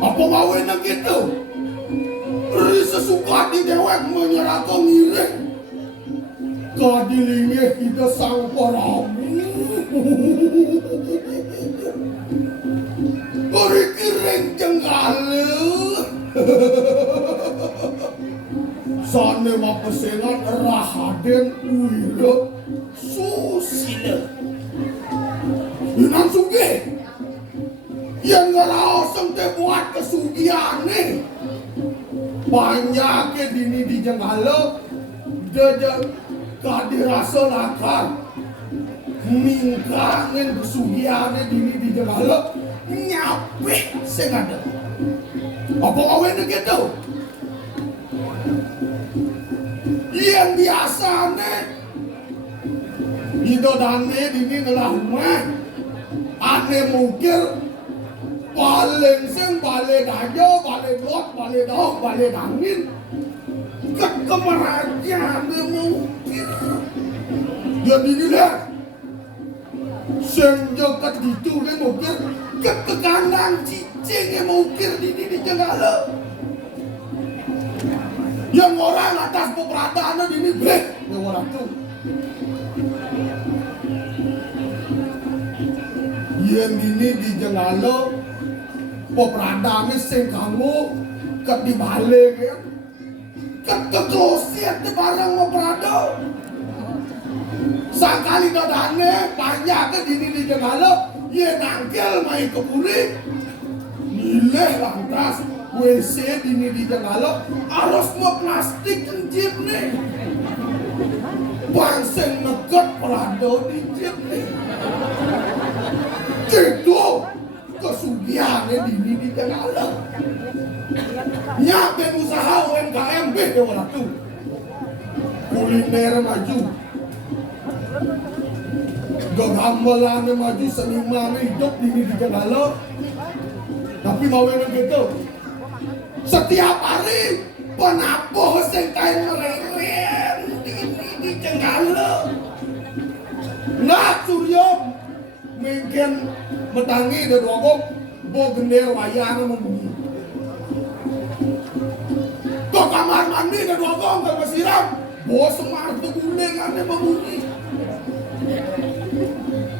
Apa mau enak gitu? Beri sesuka di dewek menyerahkan ngiring. Kadilingnya kita sang paramu. Beri kiring jenggalu. Sana mapesengan Rahaden Wira Susila. Inan sugih. Yang ngeraoseng teh buat kesugihan nih. Banyaknya dini di jenggala jajan kadirasa lakar mingkangin kesugihannya dini di jenggala nyapik sengaja. Apa kawin gitu? Yang biasanya itu dane dini ngelahumah ane mungkir paling sing balik aja, balik lot, balik dok, balik angin ket kemerajaan mungkir jadi dilihat sing joket gitu kan mungkir ket ke kandang cicing mungkir di jenggala yang orang atas peperadaannya ini bleh yang orang tuh yang ini di jenggala peperadaannya sing kamu ket dibalik ya ket keklosiat di barang peperada sakali dodane banyak ke di jenggala ya nangkel main kepuri nilai lantas WC di jenggala harus mau plastik jeep nih bangseng neget perado di jeep nih gitu kesugihannya di jenggala nyapen usaha UMKM beda waktu kuliner maju gamelannya maju seniman hidup di jenggala tapi mau yang gitu setiap hari penabuh sing kain mereren di jenggala nah Suryo mungkin metangi dan wabok Bo gender wayang membunyi. Ke kamar mandi ke dogong ke bersiram. Bo semar tu gulengannya membunyi.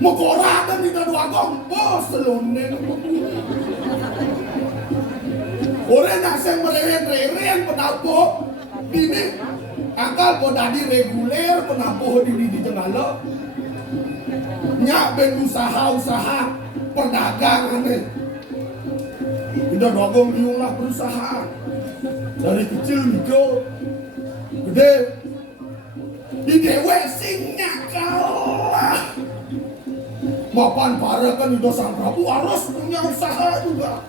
Mekoratan di dogong. Bo seluneng membunyi. Orang nak seng mereren penabuh ini akal ko dadi reguler penabuh di Tenggala nyak ben usaha perdagangan nih udah dogong diulah berusaha dari kecil mikro gede di dewe sing nyakalah mapan para kan udah sang Prabu harus punya usaha juga.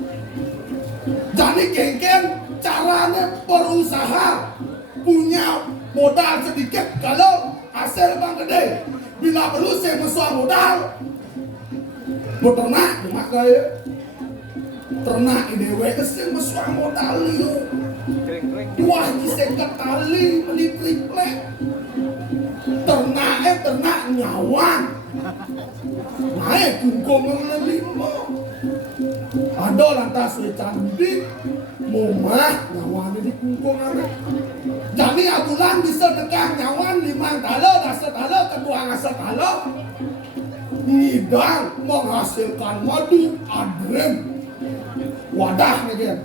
Jadi geng-geng caranya berusaha punya modal sedikit kalau hasil bang gede. Bila perlu saya mesuah modal beternak dimakai ternak idewe kesini mesuah modal liu wah disengket tali beli triplek ternak nyawan naik kungkung lima ada lantas candi mumah nyawan di kungkung ada jadi abulan bisa tekan nyawan 5 talo dasar talo kedua ngasar talo ngidang menghasilkan madu adren wadah nih dia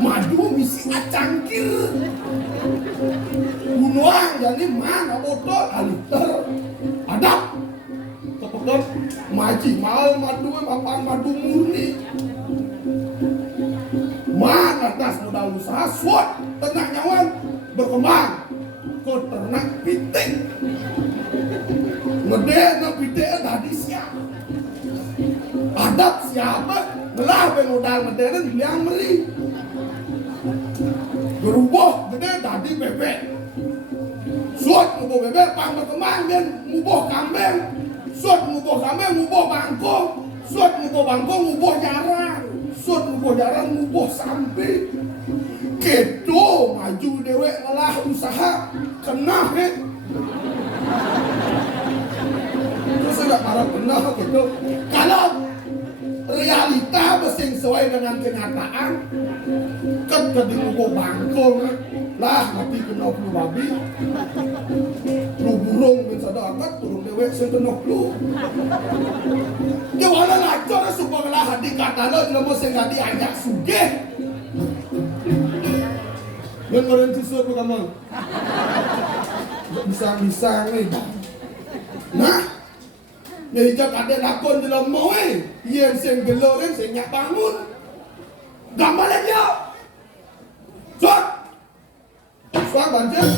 madu misi cangkir bunuang jadi mana botol aliter adap kepekan maji mal madu papan madu murni man atas modal usaha suat ternak nyawan berkembang ke ternak piting gede na piting tadi siap adap siapa belah modal modern yang meri berubah gede tadi bebek suat ngubah bebek pang berkembang dan ngubah kambing suat ngubah kambing ngubah bangkong suat ngubah bangkong ngubah jarang suat ngubah jarang ngubah sampai kedo maju dewek lelah usaha kena terus enggak marah kena gitu kalau realita mesti sesuai dengan kenyataan keding ngubah bangkong lah mati kena flu babi flu burung dan sadakat turun dewek sentenok flu dia wala lacor supaya lah hati kata lo dia mesti nggak diajak sugih dan kalian susut kamu bisa nih nah ya hijab ada lakon di dalam mau yang sen gelo kan sen nyak bangun gambar aja suat suat banjir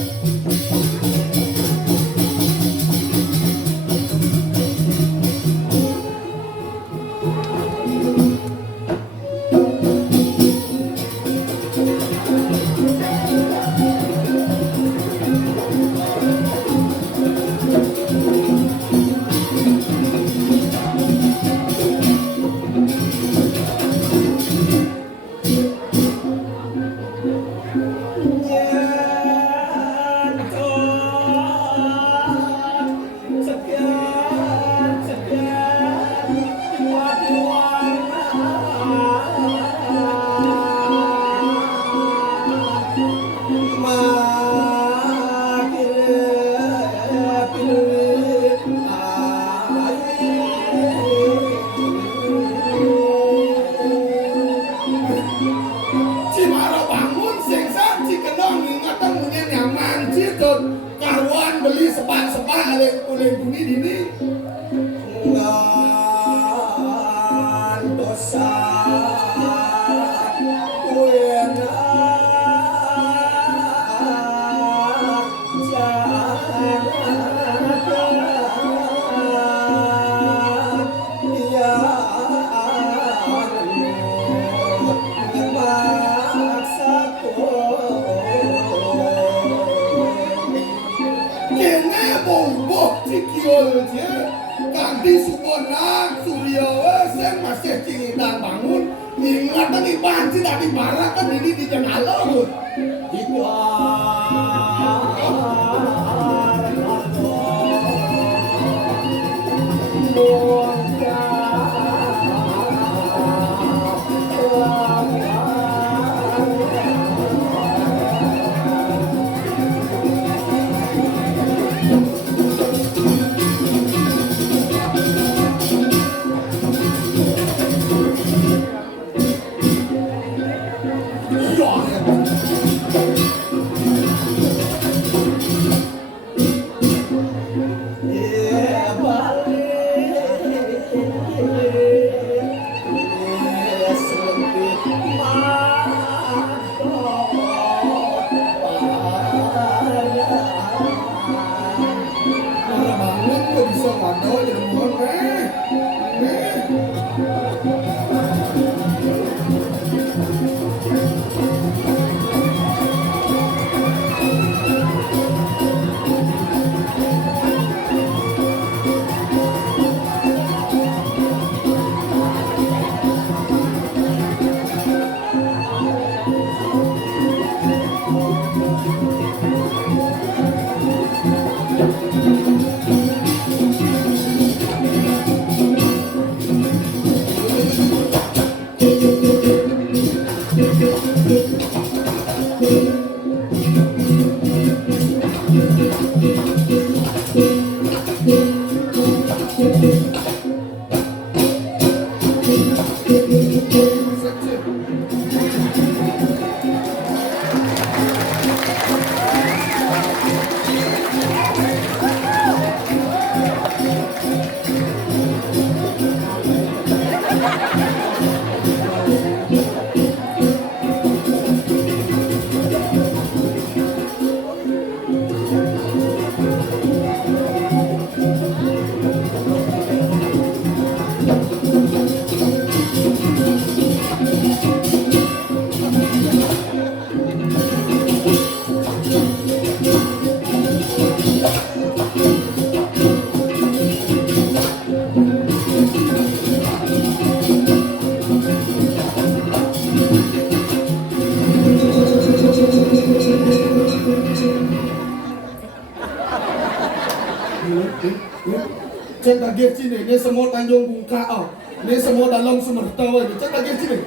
Cek kaget sini, ini semua Tanjung Bungka, ini semua dalam Sumerta, cek kaget sini.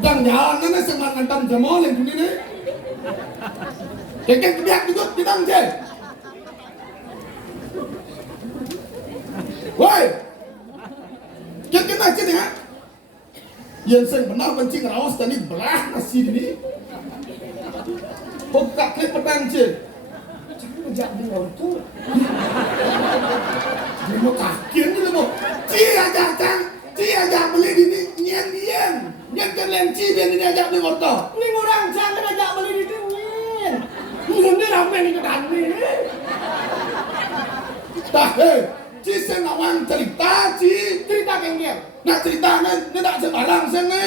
Dan jangan ini semua ngantam Jamal yang ini nih. Kekek kebiak juga kita cek. Woi, cek kena cek ya. Yang saya benar kencing raus tadi belah nasi ini. Buka klip petang cek. Jangan jadi orang tu. Dia mau kakian dulu mau. Cia ajak beli di ni nyen. Nyen kan lenci dia ni ajak beli wortel. Ni orang jangan ajak beli di nyen. Mungkin dia ramai ni kedan ni. Dah Ci sen awang cerita kengkel. Nak cerita ni tak sebarang sen ni.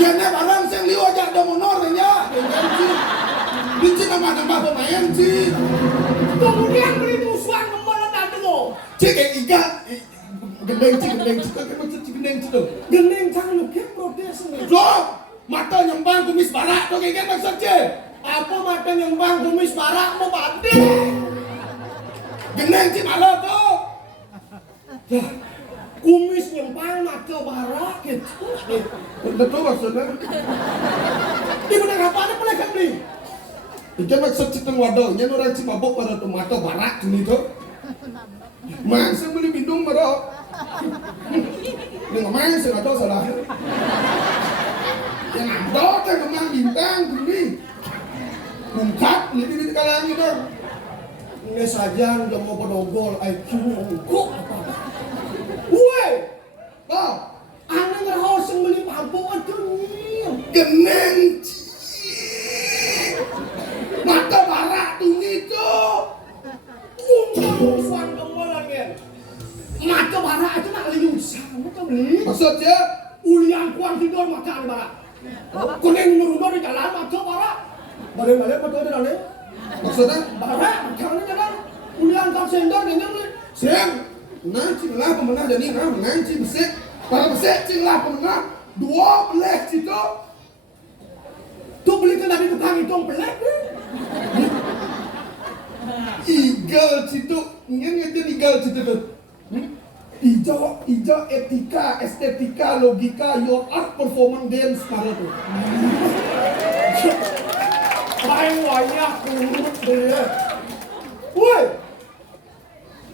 Dia ni barang sen liu ajak domonor ni ya. Kengkel Ci. Di nama-nama pemain Ci. Kemudian beli musuhan kembali tadi tu. Ci kayak ikan. Gendeng Ci tu. Gendeng jangan lukis protes ni. So, mata nyembang kumis barak tu kayak maksud Ci. Apa mata nyembang kumis barak mau bandi? Gendeng Ci malah tu. Kumis nyembang mata barak gitu. Betul maksudnya. Di mana kapan boleh kan beli? Ikan maksud Citeng wadah, nyen orang Cimabuk pada tu mata barak ni tu. Masa beli bidung pada. Dengan main saya tahu salah. Yang ada kan memang bintang ni. Mungkat lebih kalang itu. Ini saja dia mau pedogol IQ-nya ungkuk apa? Woi, anda ngerahos yang beli pabuk itu nih. Geneng mata barak tu ni tu. Ungkuk musuhan kamu lagi. Mata barak itu nak liusan, macam beli. Maksudnya Ulian kuang tidur mata barak. Kuning merundor di jalan mata barak. Balik-balik mata di dalam. maksudnya Barak macam ni jalan. Ulian kau sendor dengan ni. siang nanti lah pemenang jadi nanti besek para besek cinglah pemenang 12 situ. Tu belikan dari tukang itu pelik ni. Eagle situ, ingat eagle situ tu. Ijo etika, estetika, logika, your art performance games pada tu. Paling banyak kurut dia. Woi,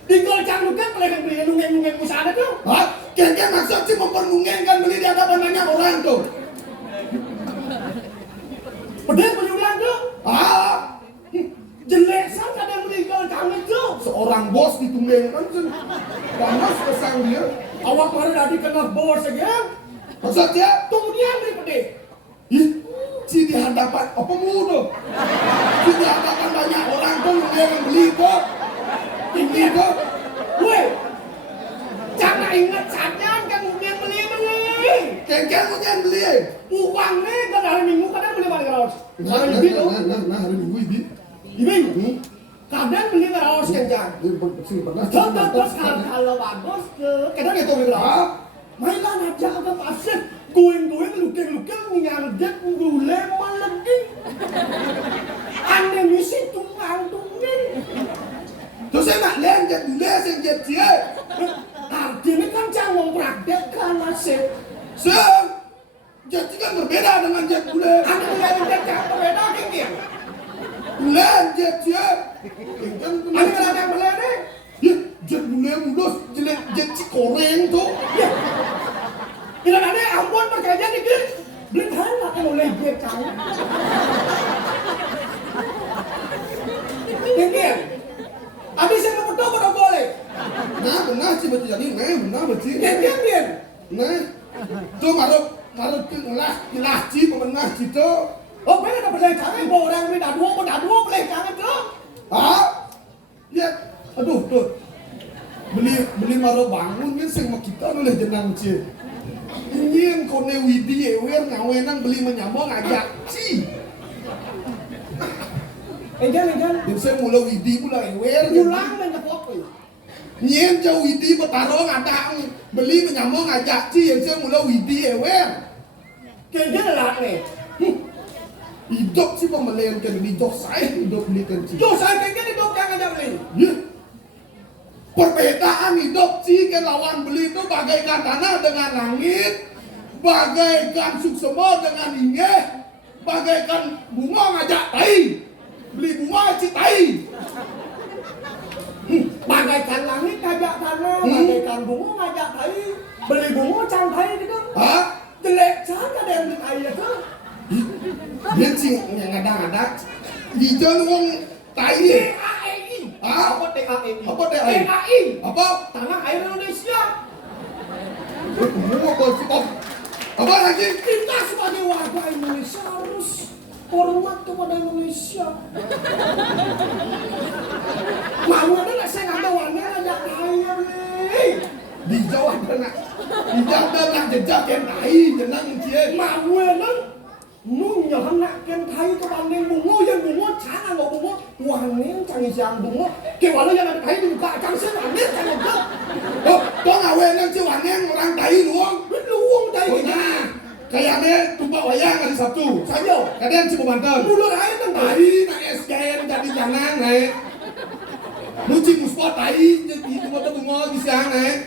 tinggal jangan lupa boleh beli nungeng usaha tu. Hah? Kengkeng maksud sih mempermungkinkan beli di hadapan banyak orang tu. Pedih beli ulang tu. Jelek saja dia beli kalau jangan tu. Seorang bos ditunggengkan kan panas kesang dia. Awak baru tadi kena bos saja. Maksudnya Kemudian beli pedih. si di hadapan apa mulu? Si di hadapan banyak orang tu dia yang beli tu. Tinggi tu. Woi, jangan ingat saja kan mungkin beli. Kengkeng punya beli. Uang ni kan hari Minggu kadang beli balik raus. Nah, hari Minggu ini. Ini kadang beli raus kencang. Pernah. Terus kalau bagus kadang itu beli raus. Mainlah aja ke pasir. Going lukeng nyandet gule malegi. Ane misi tunggang. Terus saya nak jet dia. Artinya kan jangan mempraktekkan nasib. Jet kan berbeda dengan jet bule. Ane menjadi jet berbeda kengkir. Bule jet dia. Ane ada yang beli ni. jet bule mulus jelek jet cikoreng tuh. Ya. Tidak ada ampun perkajaan ini. Beli tanah kan oleh dia kau. Kengkian. Habis saya mau foto pada boleh. Nah benar sih betul jadi benar betul. Kengkian dia. Nah tuh maruk jelas sih pemenang gitu. Oh benar ada boleh jangan bawa orang beli dua boleh jangan tuh. Hah? Ya, aduh tuh. Beli maruk bangun kan sing mau kita oleh jenang sih. Ini yang kone widi ewer ngawenang beli menyambung ngajak ci. Enggak. Yang saya mulai widi pula ewer. Pulang menyepok. Nyen jauh widi bertarung ada beli menyambung ngajak ci. Yang saya mulai widi ewer. Kengkian lah nih. Hidup sih pembelian kan hidup saya hidup beli kenci. Tuh saya kengkian hidup jangan aja beli. Ya. Perbedaan hidup sih kan lawan beli itu bagaikan tanah dengan langit, bagaikan suksema dengan ingeh, bagaikan bunga ngajak tai, beli bunga citai. Bagaikan langit ngajak tanah, bagaikan bunga ngajak tai, beli bunga cangkai gitu. Hah? Jelek saja ada yang ditai itu. Dia sih ngada-ngada hijau wong tai. TAEI. Hah? Apa TAEI? Apa TAEI? TAI. Apa? Tanah air Indonesia. Bunga kok sih Bob? Apa lagi? Kita sebagai warga Indonesia harus hormat kepada Indonesia. Mau ada nggak saya ngambil warna ngajak air nih? Di Jawa Tengah, di Jawa Tengah jejak yang tai jenang cie. Mau ada nu nyohan nak ken kai ke banding bungo yang bungo cana nggak bungo warna canggih siang bungo ke walau yang ada kai dibuka cangsen warna canggih ke. Oh, kok ngawenang cie waneng orang tai luang. Luang dari Oh kita. nah, kayaknya tumpah wayang hari Sabtu. Saja. Kadang Cipu Banten. Mulur air kan tai. Tai na SKN jadi jangan naik. Nuci muspa tai jadi cuma bunga di siang naik.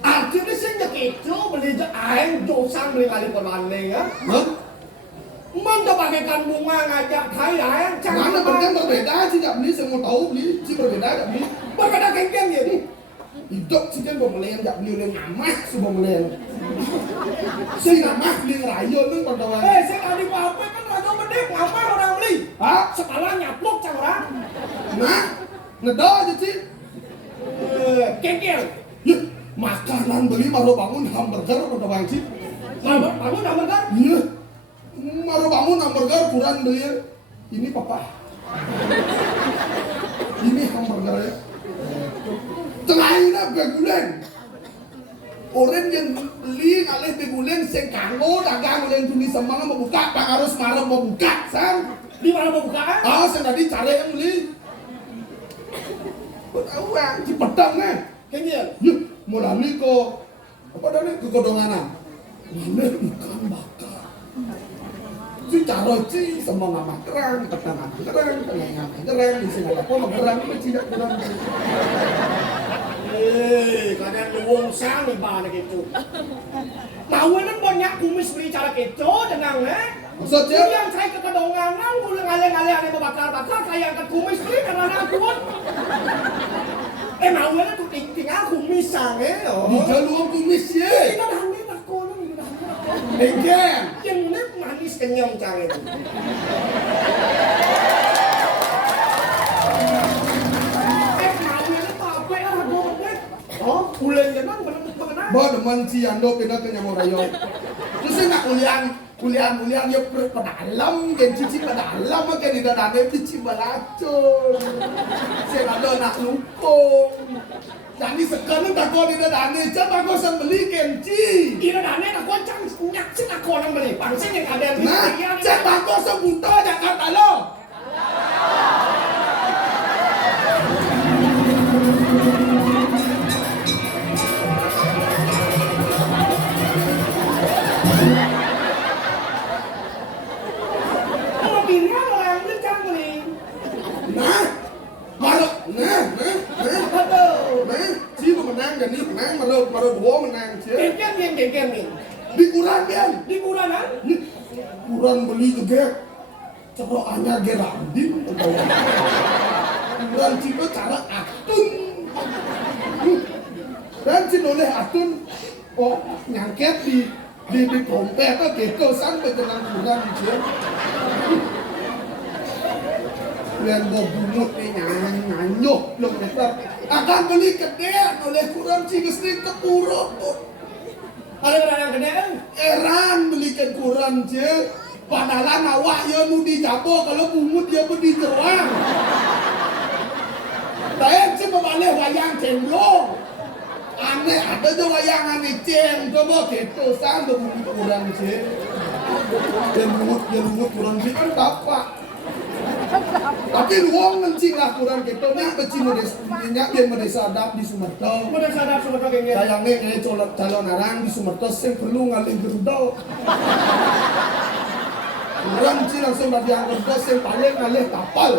Akhirnya saya nggak keco beli air dosan beli kali perbanding ya. Hah? Mana bagaikan bunga ngajak kai air Mana benar berbeda sih tak beli semua tahu beli sih berbeda tak beli. berbeda kengkeng ya. Hidup sih kan pembelian tak beli oleh ngamah semua pembelian. Si ngamah beli ngerayu nung pantawan. Saya tadi apa kan raja bedek ngapain orang beli? Hah? Sekarang nyaplok cang orang. Nah, ngedo aja sih. Kengkeng. Ya, makanan beli baru bangun hamburger pantawan sih. Bangun nama kan? Iya. Baru bangun hamburger kurang beli. Ini papa. Ini hamburger ya. Terakhirnya beguleng. Orang yang beli ngalih beguleng sing kanggo dagang oleh tulis semang mau buka, Pak harus marah mau buka, sang. Di mana mau bukaan? Ah, sing tadi cari yang beli. Tahu yang Cipedang nih. Kengkeng. Yuk, mulai ke apa tadi ke Kodonganan. Ini ikan bakar. Si caro ci sama nama kerang, ketangan kerang, tengah kerang, di sini ada apa kerang, itu tidak kerang. Kadang luang sang nih bana gitu. Tahu kan banyak kumis beli cara keco dengan Maksudnya? yang saya ke Kedonganan, mulai ngale-ngale ada bakar-bakar, kayak ke kumis beli karena nakut. Mau kan tuh tinggal kumis sang Di jalur kumis ya. Kita dami takut, Dengkeng. yang ini manis kenyang cang itu. Mau kan apa ya harga gede? Oh, bulan kan benar-benar. Bo demen si Ando pindah ke Nyamurayo. Terus saya nak kuliah ya pedalam, kan cici pedalam kan di dalam cici balacun. Saya ada nak lupung. Jadi sekarang tak kau di dalam coba kau sang beli kenci. Ina dane tak koncang nyak sing tak kono beli. Pangsing yang ada di Nah, coba kau sang buta Jakarta lo. Mobilnya orang beli kan beli. Nah, malah, nah, Aduh. si pemenang jadi menang, malah dua menang sih. Geng. Dikurang kan? Di kuranan? Kurang beli juga. Cara anyar gerandin. Kurang juga cara aktun. cin oleh atun nyangket di trompet atau gitu sampai tenang kurang dia. Lian bumut ni nyanyok belum meter. Akan beli kedek oleh kurang cigas ni kepuro. Ada yang gede kan? Eran belikan kurang je. Padahal awak ya nu dijabo kalau bumut dia beri jeruang. Saya cuma balik wayang cemblong. Aneh ada je wayang aneh ceng. Coba gitu sampai bumut kurang je. Jemut kurang je kan dapat. Tapi luang mencing lah kurang gitu. Nyak mencing minyak dia medesadap di Sumatera. Medesadap Sumatera gengnya. Sayangnya kayak calon arang di Sumatera sing perlu ngalir gerudau. Kurang cing langsung dari anggota sing paling ngalir kapal.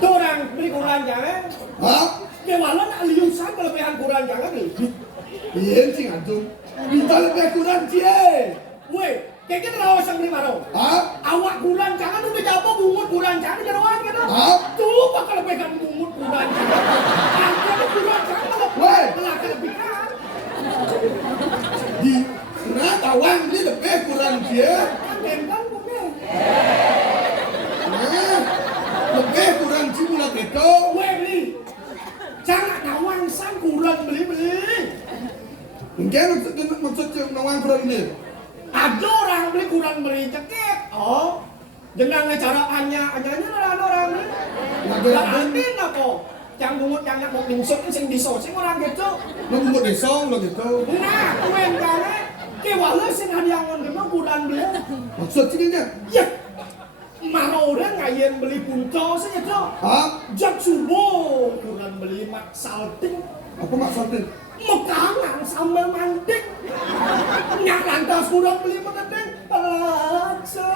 Tuh orang beli kurang jangan. Hah? Kewalan aliusan kelebihan kurang jangan nih. Iya cing antum. Minta lebih kurang cie. Weh, kayaknya rawas yang beli marau. Hah? Awak kurang jangan udah jawab bungut kurang jangan jarawan kan? Hah? Tuh bakal kelebihan bungut kurang jangan. Ada kurang jangan Weh. malah kelebihan. Di nah tawang ini lebih kurang cie. Kan mungkin. Nah, lebih kurang cie mula gitu. Weh beli. Jangan nawang sang kurang beli. Mungkin maksud nawang kurang ini. Ada orang beli kurang beli jaket. Oh, dengan cara hanya ada orang ni. Dan antin apa? Yang bungut yang nak mau minsuk sing diso sing orang gitu. Lo bumut desong lo gitu. Nah, kuen kare. Ke wala sing hadiangan kena kurang beli. Maksud ciknya? Ya. Maro orang ngayen beli punco sing itu. Hah? Jam subuh kurang beli mak salting. Apa maksudnya? Makanan sambal mantik. Nyak lantas kurang beli makanan. Aca.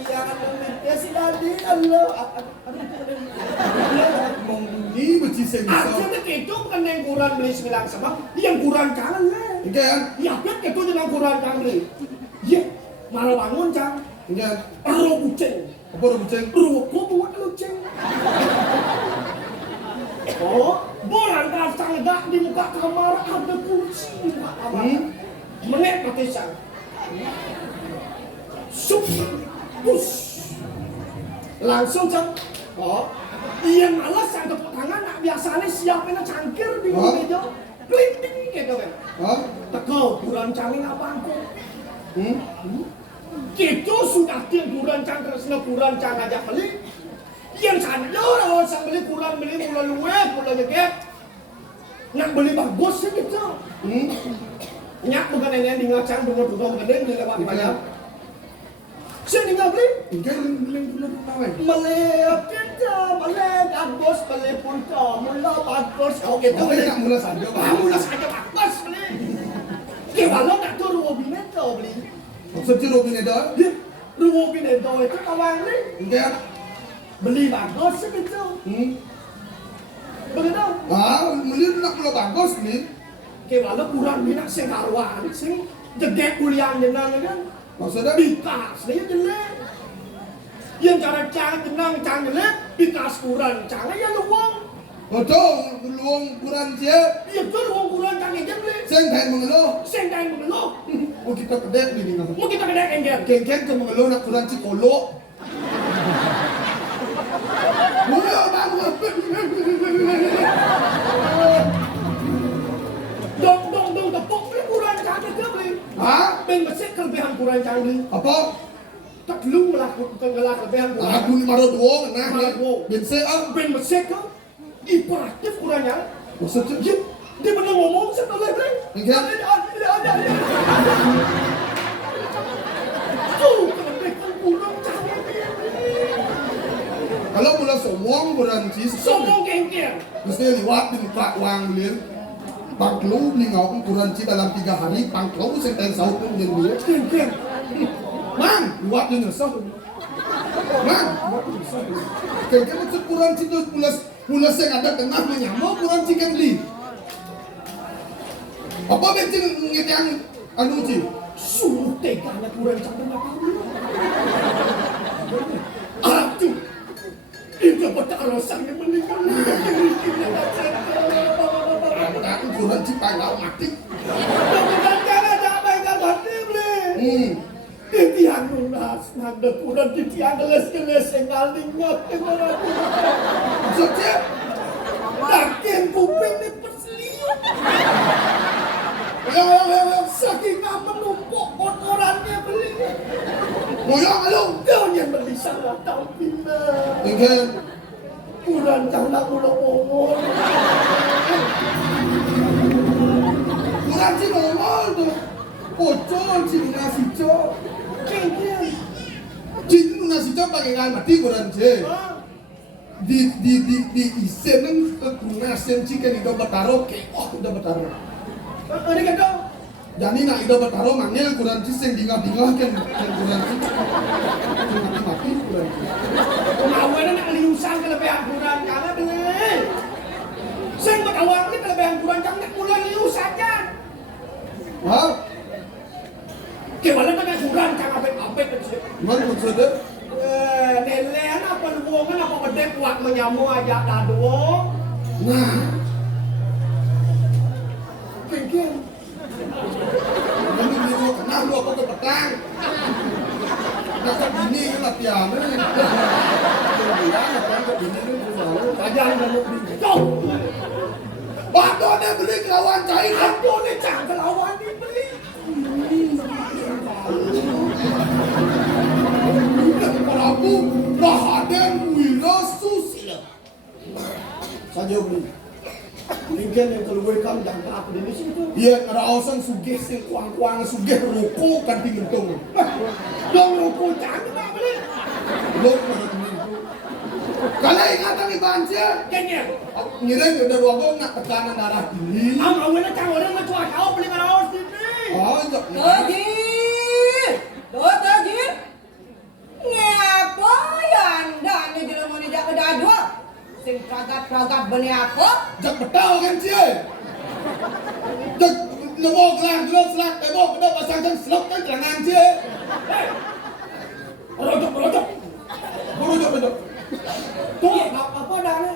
Iya ya si Dadi Allah. Ini beci sing Artinya itu bukan yang kurang beli 9 sebab yang kurang jangan lah. Kan? Ya kan itu yang kurang jangan beli. Ya, malah bangun cang. Kan? Ero kucing. Apa lo beci? Rokok buat kucing. Oh, boran kacang dak di muka kamar ada kursi di muka kamar. Menit mati sang. Sup, push. Langsung cang. Oh, iya malas yang tepuk tangan nak biasanya siapin cangkir di meja. Klinting gitu kan. Hah? Tekau kurang cangin apa aku? Gitu sudah tiang kurang cang terus kurang cang aja beli. Yang sadar orang sang beli kurang beli mula luwe mula nyeket. Nak beli bagus sih gitu. Nyak bukan yang tinggal cang bunga bukan gede beli lewat banyak. Saya tinggal beli. Kan belum tahu. Melihat kita melihat bagus beli punca mula bagus. Oh gitu. Apa yang mula saja? Mula saja bagus beli. Kewalau nak tu Ruobinedo beli. Maksudnya Robin Eda? Ruobinedo itu kawan beli. Kan? Beli bagus gitu. Begitu. Ah, melihat nak mula bagus nih. Kewalau kurang minat sing karuan sing jedek kuliah jenang kan. Maksudnya? Bikas dia jelek. Yang cara cang jenang cang jelek, bikas kurang cang ya luang. Betul, luang kurang cie. Ya tu luang kurang cang aja beli. Seng kain mengeluh. Seng kain mengeluh. Oh kita kedek ni ngah. Mau kita kena engger. Keng-keng ke mengeluh nak kurang cikolok. Mula bangun. Dong tepuk beli kurang cang aja beli. Hah? Ben mesik kelebihan kurang cang beli. Apa? Tak lu melakukan kelebihan kurang. Aku ni maru doang nah. Maru doang. Bense ah. Ben mesik kan imperatif kurangnya. Maksudnya? Ya, dia pernah ngomong setelah beli. Engger. Ada. Tuh kelebihan kurang cang aja. Kalau mula somong kurang cie. Sombong kengkeng. Mesti liwat di muka wang beliau. Pangklau beli ngau kurang cie dalam 3 hari. Pangklau sing ten saut pun jadi dia. Kengkeng. Mang, liwat dia nyesal. Mang, kengkeng maksud kurang cie tu mula sing ada tengah menyamuk kurang cie kan beli. Apa bensin ngetiang anu cie? Suruh teganya kurang cang dan apa beli. Arab tu. kalau sang meninggal Aku kurang cipai lau mati. bukan jangan sampai nggak mati beli titian lunas nanda kurang titian geles-geles yang kali ngapin orang Maksudnya? yakin kuping ini perseliuk Ayo. saking nggak menumpuk kotorannya beli Ngoyong ayo. kau yang beli salah tahu pindah Ingin. kurang jangan ulang ngomong Kurang sih ngomong tuh. Pocol sih nasi cok. kayaknya Cik nasi cok pakai kan mati kurang sih. Di isen nang kunasen chicken itu bertaruh ke udah bertaruh. ini kan kau Jadi nak itu bertaruh manggil kurang sih sing dingah kan kurang sih. Mati kurang sih. Awalnya nak liusan kelebihan kurang karena beli. Saya buat awal ini kelebihan kurang jangan nak mulai liusan kan. Hah? Gimana kan kurang jangan apet sih. Mana maksudnya? Nelayan apa luongan apa bedek buat menyamu aja dado. Nah, Pikir. ini lu kenal lu apa ke petang? Masa gini kan latihan. Kajian dan lebih. Kau. Badonya beli kelawan cair. Aduh ni jangan lawan dibeli. Prabu Rahaden Wira Susila. Saja beli. Mungkin yang keluar kamu jangan apa di situ. Iya, ada orang sugih sing kuang-kuang sugih rokok kan tinggentung. Dong rokok jangan nak beli. Belum pada temen. Kalau ingatan di banjir, Kayaknya. ngiring udah rokok nak tekanan darah tinggi. Awalnya jangan orang macam kau beli mana sini. Oh, jok. Tojir, ngapa ya anda ni jelas mau dijak ke dadu? Sing pragat beli apa? Jak betul kan cie. Jak lebo gelang gelap selak, lebo pada pasang jam selak kan gelangan cie. Merojok. Buru jok. Tuh, apa dah ni?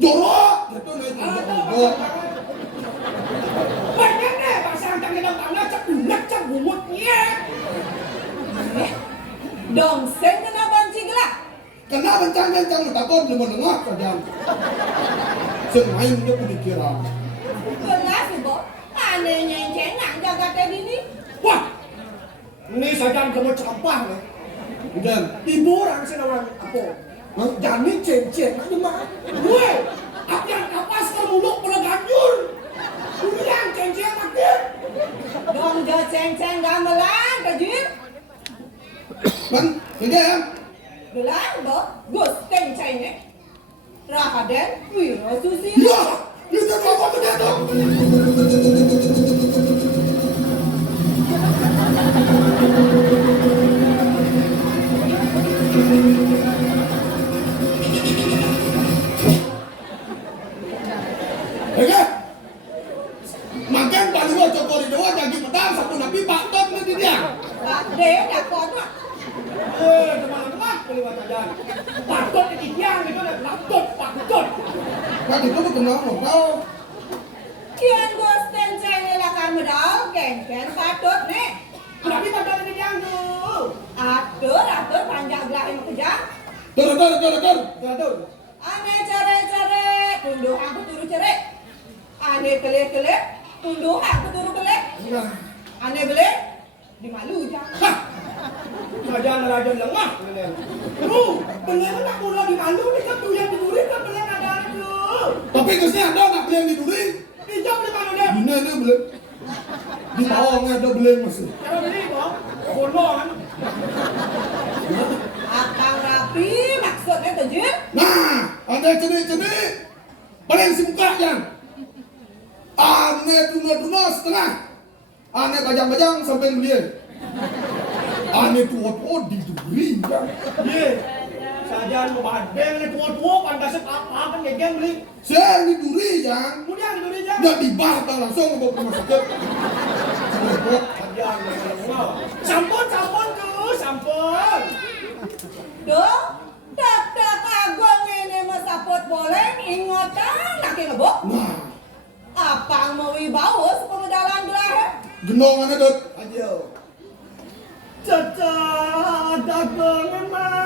Jorok. Itu nih jorok. Banyak ni pasang tangan dalam tanah cak bumutnya. Dong sen kena banci gelap. Kena bencang-bencang takut lu menengah saja. Semain dia pun dikira. Kelas ibu, ane nyenceng nak jaga tadi ni. Wah, ni saja kamu campah ni. Dan, Ibu orang sini orang apa? Hah? Jadi ceng nak demam. Weh, apa yang kapas ke mulut pula ganjur? Yang ceng makin. Dong jo ceng gamelan tojir. kan, ini ya. Gelang bo, gus ceng ni. Rahaden, wira susi. Ya, itu apa benda tu? Oke. Makan paling gua cokori doa jadi pedang satu nabi pak top nanti dia. Dia dah kotak. Teman-teman, boleh baca jalan. Patut ini yang itu dah patut. Kan itu betul kau. Kian gus ceng ni lah kan medal, ken patut ni. Kenapa patut ini yang tu? Atur panjang belahin kejang. Tur. Gaduh. Ane care, tunduh aku turu cerai. Ane kelek, tunduh aku turu kelek. Nah, Ane beli, dimalu jangan. Kerajaan raja lemah. Benar nak mula di malu ni kan tu yang diburi kan benar ada tu. tapi kesini ada nak beli yang di duri. Dijam di mana dia? Dina dia beli. Di bawah ada beli masih. Kalau beli kok, konon. Akang rapi maksudnya tojir. Nah, ada cedik-cedik. Paling simple yang. Ane tuna setengah. Ane bajang-bajang sampai beli. Ane tua-tua di duri. Ye. Saja badeng ni tua-tua pandai apa kan geng beli. Saya di duri yang. Kemudian di dunia Dah dibahas langsung ke rumah sakit. Sampun tu, sampun. Doh, tak agung ini mas ngebok. Nah, Apa mau wibawa sepemedalan belahe? gendongannya Dut. Ayo. Caca dagang mah